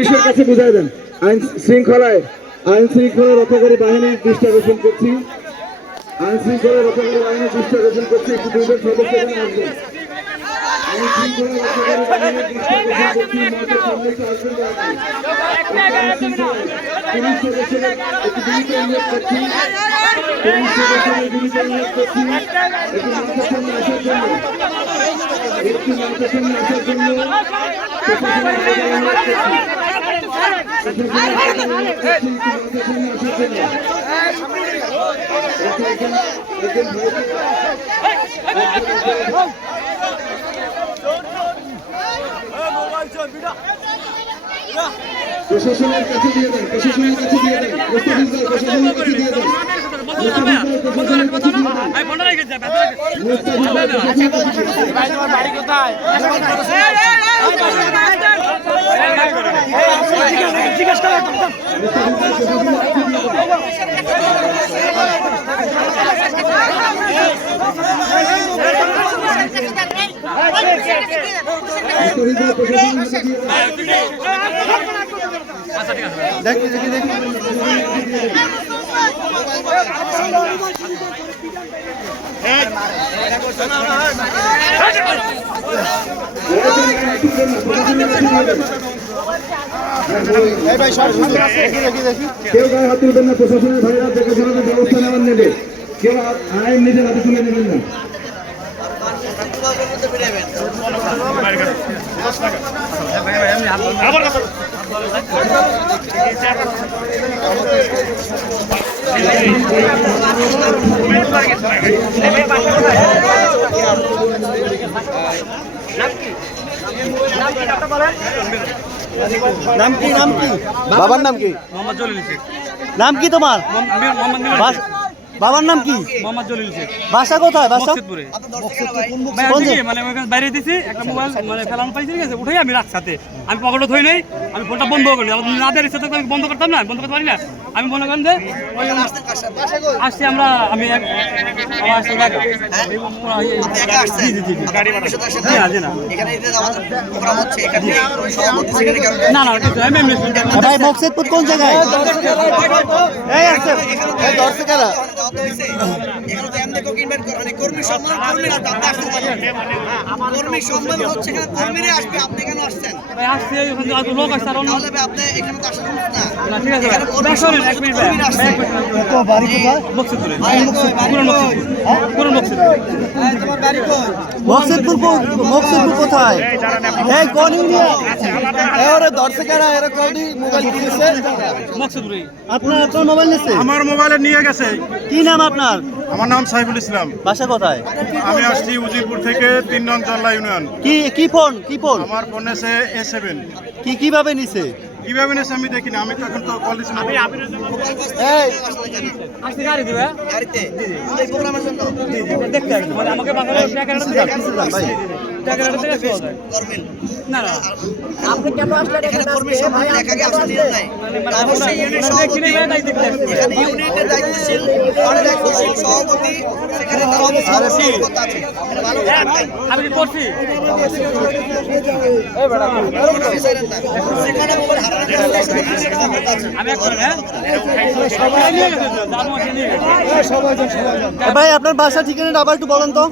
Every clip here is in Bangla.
পুলিশের কাছে বুঝাই দেন। আইন শৃঙ্খলায়, আইন শৃঙ্খলা রক্ষাকারী বাহিনীর দৃষ্টি আকর্ষণ করছি। আইন শৃঙ্খলা রক্ষাকারী বাহিনীর দৃষ্টি আকর্ষণ করছি, একটু দুইজন সদস্য আইন শৃঙ্খলা রক্ষাকারী বাহিনীর করছি একটু একটু সামনে আসার জন্য। একটু সামনে আসার জন্য। প্রশাসনের কাছে দিয়ে দেন প্রশাসনের কাছে দিয়ে দেন প্রশাসনের কাছে দিয়ে দেন। মুস্তাফিজুর প্রশাসনের কাছে দিয়ে দেন মুস্তাফিজুর প্রশাসনের কাছে দিয়ে দেন মুস্তাফিজুর প্রশাসনের কাছে দিয়ে দেন কেউ গায়ে হাত তুলবেন না, প্রশাসনের ভাইরা দেখাশোনার ব্যবস্থা নেওয়ার নেবে। কেউ আইন নিজের হাতে তুলে নেবেন না। নাম কি? নাম কি? বাবার নাম কি? মোহাম্মদ জলিল শেখ। নাম কি তোমার? মোহাম্মদ মোহাম্মদ মিলন বাস- বাবার নাম কি? মোহাম্মদ জলিল শেখ। বাসা কোথায় বাসা? মকসিদপুরে। ভাই মানে ওখানে বাইরে দিছি একটা মোবাইল মানে ফেলানো পাইছি ঠিক আছে উঠেই আমি রাখ সাথে আমি পকেটে ধুই নাই আমি ফোনটা বন্ধ করি না ইচ্ছা থাকলে আমি বন্ধ করতাম না বন্ধ করতে পারি না। আমি মনে করেন যে আসছি আমরা আমি এক আমার আসছে একা। জি জি জি জি। জি না, জি না না না কিছু আমি এমনি শুনতে এ ভাই মকসেদপুর কোন জায়গায় এই আছে এই দর্শকেরা কর্মী সম্মান হচ্ছে এখানে কর্মীরা আসবে আপনি কেন আসছেন? ভাই আসছি ওখানে যে লোক আসছে আর অন্য আপনি এখানে তো আসা উচিত না। না ঠিক আছে ভাই। এখানে কর্মী এক মিনিট ভাই। আসছে। এক মিনিট তো বাড়ি কোথায়? মকসিদপুরে। পুরো মকসিদপুর। পুরো মকসিদপুর। মকসেদপুর কো- মকসেদপুর কোথায়? এই কোন ইউনিয়ন? এবারে দর্শকেরা এরা কোনই মোবাইল কিনেছে। মকসিদপুরে আপনার আপনার মোবাইল নিছে? আমার মোবাইলে নিয়ে গেছে। কি নাম আপনার? আমার নাম সাইফুল ইসলাম। বাসা কোথায়? আমি আসছি উজিরপুর থেকে তিন নং জল্লা ইউনিয়ন কি কি ফোন কি ফোন? আমার ফোন এসে এ সেভেন কি কীভাবে নিছে? কীভাবে নিয়েছে আমি দেখিনি আমি তখন তো কল দিচ্ছি না। আসছে গাড়ি দিবে? গাড়িতে। এই প্রোগ্রামের জন্য। দেখতে মানে আমাকে বাংলা ভাই। টাকাটা দেখে আসতে হবে। কর্মী। না না। এখানে কর্মী সম্মান একাকে আসা নিয়ম নাই অবশ্যই ইউনিট সভাপতি এখানে ইউনিটের দায়িত্বশীল অনেক দায়িত্বশীল সভাপতি সেখানে তার অবস্থান আছে। এটা ভালো করে রাখবেন। আমি কি করছি কোনো না। সেখানে মোবাইল হারানোর। আমি এক হ্যাঁ। সবাই নিয়ে এ ভাই আপনার বাসা ঠিকানাটা আবার একটু বলেন তো।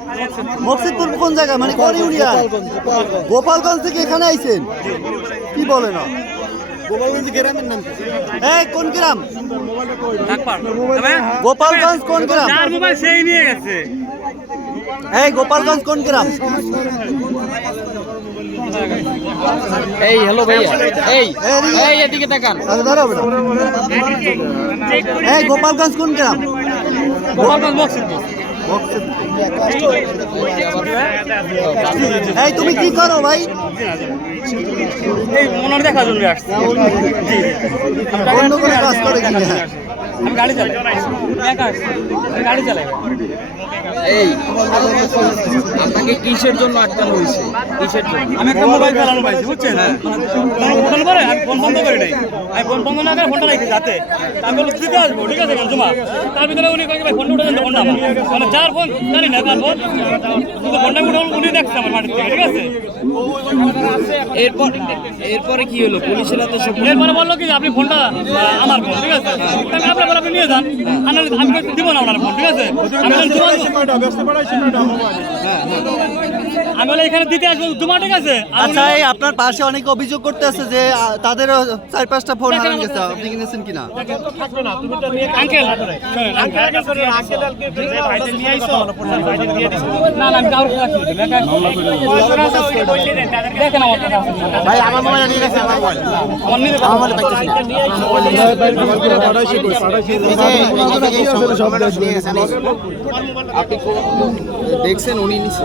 মকসিদপুর কোন জায়গায় মানে কোন ইউনিয়ন? গোপালগঞ্জ থেকে এখানে আইছেন? কি বলেন? না গোপালগঞ্জ গ্রামের নাম এই কোন গ্রাম? গোপালগঞ্জ কোন গ্রাম? যার মোবাইল সেই নিয়ে গেছে। এই গোপালগঞ্জ কোন গ্রাম? এই হ্যালো ভাইয়া। এই এই, এদিকে তাকান। আরে দাঁড়াও বেটা। এই গোপালগঞ্জ কোন গ্রাম? গোপালগঞ্জ মকসিদপুর এই তুমি কি করো ভাই? এই মনের দেখার জন্য আসছে। অন্য কোনো কাজ করে কিনা? আমি গাড়ি চালাই আমি গাড়ি চালাই এই আপনাকে কিসের জন্য আটকানো হয়েছে? কিসের জন্য? আমি একটা মোবাইল চালানো পাইছি বুঝছেন? ফোন করে আমি ফোন বন্ধ করি নাই। আমি ফোন বন্ধ না করে ফোনটা রেখে যাতে। আমি বললাম দিতে আসব ঠিক আছে জমা তার ভিতরে উনি কয়েক ভাই ফোনটা উঠে দেন ফোনটা মানে যার ফোন জানি না কার ফোন। কিন্তু ফোনটা উঠে উনি দেখছে আমার মাটির থেকে ঠিক আছে? এরপর এরপরে কি হলো? পুলিশের হাতে সব এরপরে বলল কি আপনি ফোনটা আমার ফোন ঠিক আছে? আপনার ফোন আপনি নিয়ে যান। আমি দিব না ওনার ফোন ঠিক আছে? আমি আমি বলে এখানে দিতে আসব জমা ঠিক আছে আচ্ছা এই আপনার পাশে অনেকে অভিযোগ করতেছে যে আহ, তাদেরও চার পাঁচটা ফোন হারান গেছে আপনি কিনেছেন কিনা আঙ্কেল। ভাই আমার মোবাইল নিয়ে গেছে আমার মোবাইল আমার আপনি দেখছেন উনি নিছে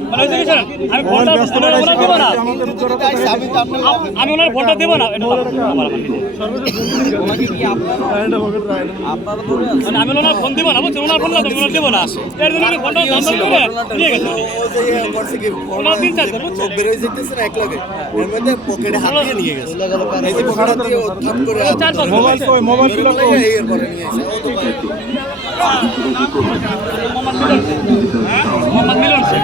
মানে আমি ফোনটা ওনার ওনার দেবো না আম- আমি ওনার ফোনটা দেবো না এটা আমার আমার নিজে। মানে আমি ওনার ফোন দেবো না বুঝছেন? ওনার ফোন না ওনার দেবো না। এর জন্য? ও চার পাঁচ জন, বুঝছেন? মোহাম্মদ মিলন শেখ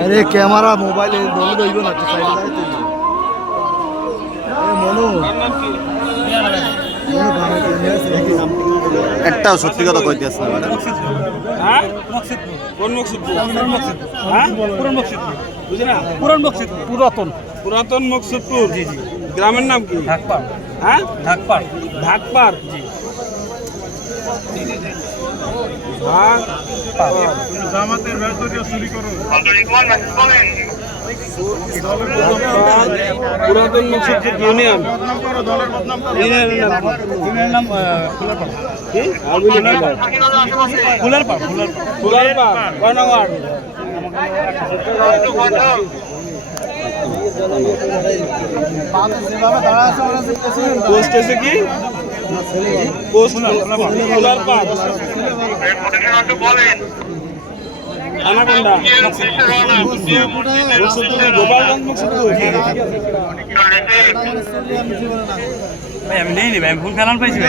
আরে ক্যামেরা মোবাইলে দলে দইব না তো সাইডে যাইতে মনু। একটাও সত্যি কথা কইতে আসছে না হ্যাঁ? হ্যাঁ? পুরাতন। পুরাতন মকসুদপুর। জি জি গ্রামের নাম কি? ঢাকপাড়। হ্যাঁ? ঢাকপাড়। ঢাকপার জি ঢাক জামাতের ভেতরে চুরি করো পুরাতন ইউনিয়ন ইউনিয়নের নাম কি পোস্ট আছে আনাকোন্ডা ভাই আমি নেই নি আমি ফোন পাইছি